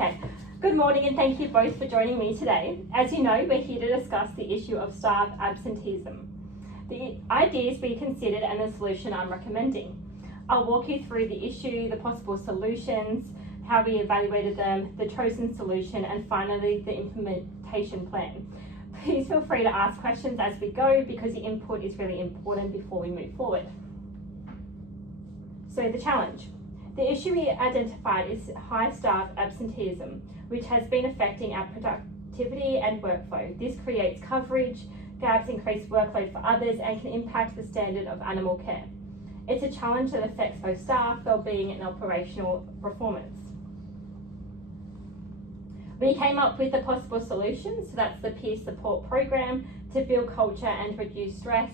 Okay, good morning and thank you both for joining me today. As you know, we're here to discuss the issue of staff absenteeism, the ideas we considered and the solution I'm recommending. I'll walk you through the issue, the possible solutions, how we evaluated them, the chosen solution, and finally the implementation plan. Please feel free to ask questions as we go because your input is really important before we move forward. So the challenge. The issue we identified is high staff absenteeism, which has been affecting our productivity and workflow. This creates coverage gaps, increased workload for others, and can impact the standard of animal care. It's a challenge that affects both staff, wellbeing, and operational performance. We came up with a possible solution, so that's the peer support program to build culture and reduce stress.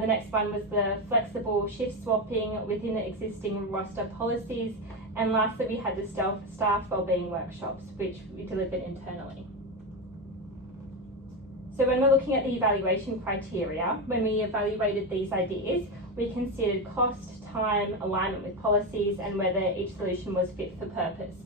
The next one was the flexible shift swapping within the existing roster policies. And lastly, we had the staff wellbeing workshops, which we delivered internally. So when we're looking at the evaluation criteria, when we evaluated these ideas, we considered cost, time, alignment with policies, and whether each solution was fit for purpose.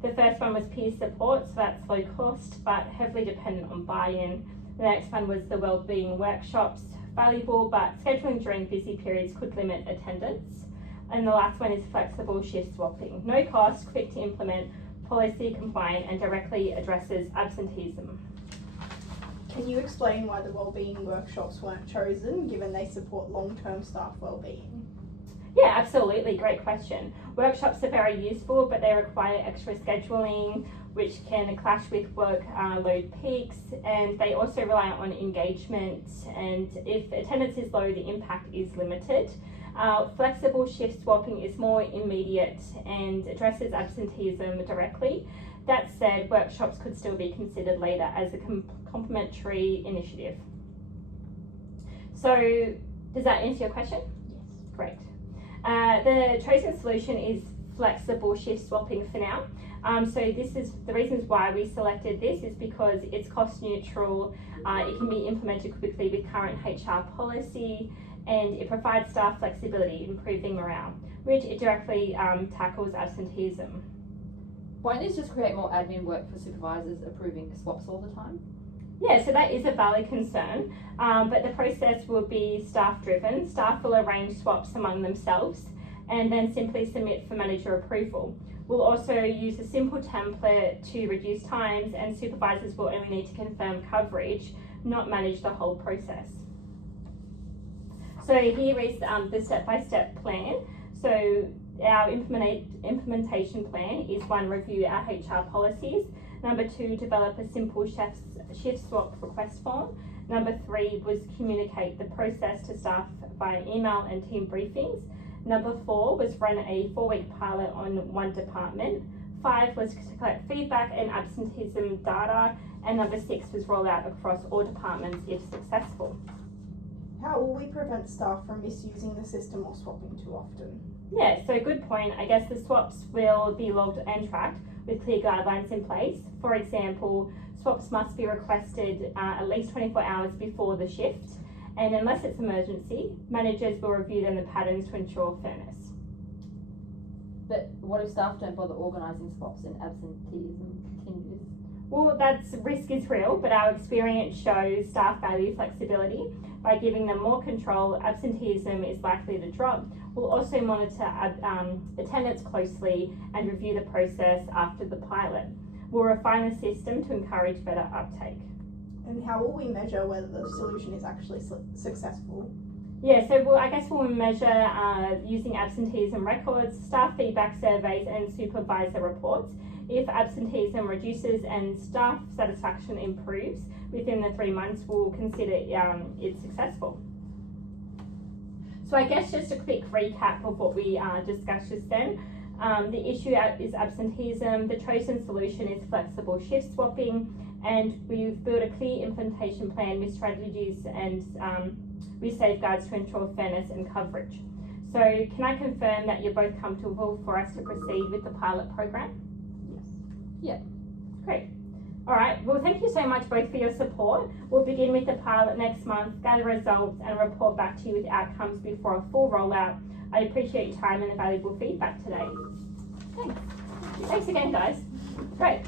The first one was peer support, so that's low cost but heavily dependent on buy-in. The next one was the wellbeing workshops, valuable but scheduling during busy periods could limit attendance. And the last one is flexible shift swapping. No cost, quick to implement, policy compliant, and directly addresses absenteeism. Can you explain why the wellbeing workshops weren't chosen, given they support long-term staff wellbeing? Yeah, absolutely, great question. Workshops are very useful, but they require extra scheduling, which can clash with workload peaks, and they also rely on engagement, and if attendance is low, the impact is limited. Flexible shift swapping is more immediate and addresses absenteeism directly. That said, workshops could still be considered later as a complementary initiative. So, does that answer your question? Yes. Great. The chosen solution is flexible shift swapping for now. So this is the reasons why we selected this is because it's cost neutral, it can be implemented quickly with current HR policy, and it provides staff flexibility, improving morale, which it directly tackles absenteeism. Won't this just create more admin work for supervisors approving swaps all the time? Yeah, so that is a valid concern, but the process will be staff driven. Staff will arrange swaps among themselves and then simply submit for manager approval. We'll also use a simple template to reduce times, and supervisors will only need to confirm coverage, not manage the whole process. So here is the step-by-step plan. So our implementation plan is 1, review our HR policies. Number 2, develop a simple shift swap request form. Number 3 was communicate the process to staff via email and team briefings. Number 4 was run a 4-week pilot on one department. 5 was to collect feedback and absenteeism data. And number 6 was roll out across all departments if successful. How will we prevent staff from misusing the system or swapping too often? Yeah, so good point. I guess the swaps will be logged and tracked with clear guidelines in place. For example, swaps must be requested at least 24 hours before the shift, and unless it's emergency, managers will review then the patterns to ensure fairness. But what if staff don't bother organising swaps and absenteeism continues? Well, that's risk is real, but our experience shows staff value flexibility. By giving them more control, absenteeism is likely to drop. We'll also monitor attendance closely and review the process after the pilot. We'll refine the system to encourage better uptake. And how will we measure whether the solution is actually successful? Yeah, so I guess we'll measure using absenteeism records, staff feedback surveys, and supervisor reports. If absenteeism reduces and staff satisfaction improves within the 3 months, we'll consider it successful. So I guess just a quick recap of what we discussed just then. The issue is absenteeism. The chosen solution is flexible shift swapping, and we've built a clear implementation plan with strategies and with safeguards to ensure fairness and coverage. So can I confirm that you're both comfortable for us to proceed with the pilot program? Yes. Yeah. Great. All right, well, thank you so much both for your support. We'll begin with the pilot next month, gather results and report back to you with outcomes before a full rollout. I appreciate your time and the valuable feedback today. Thanks. Thanks again, guys. Great.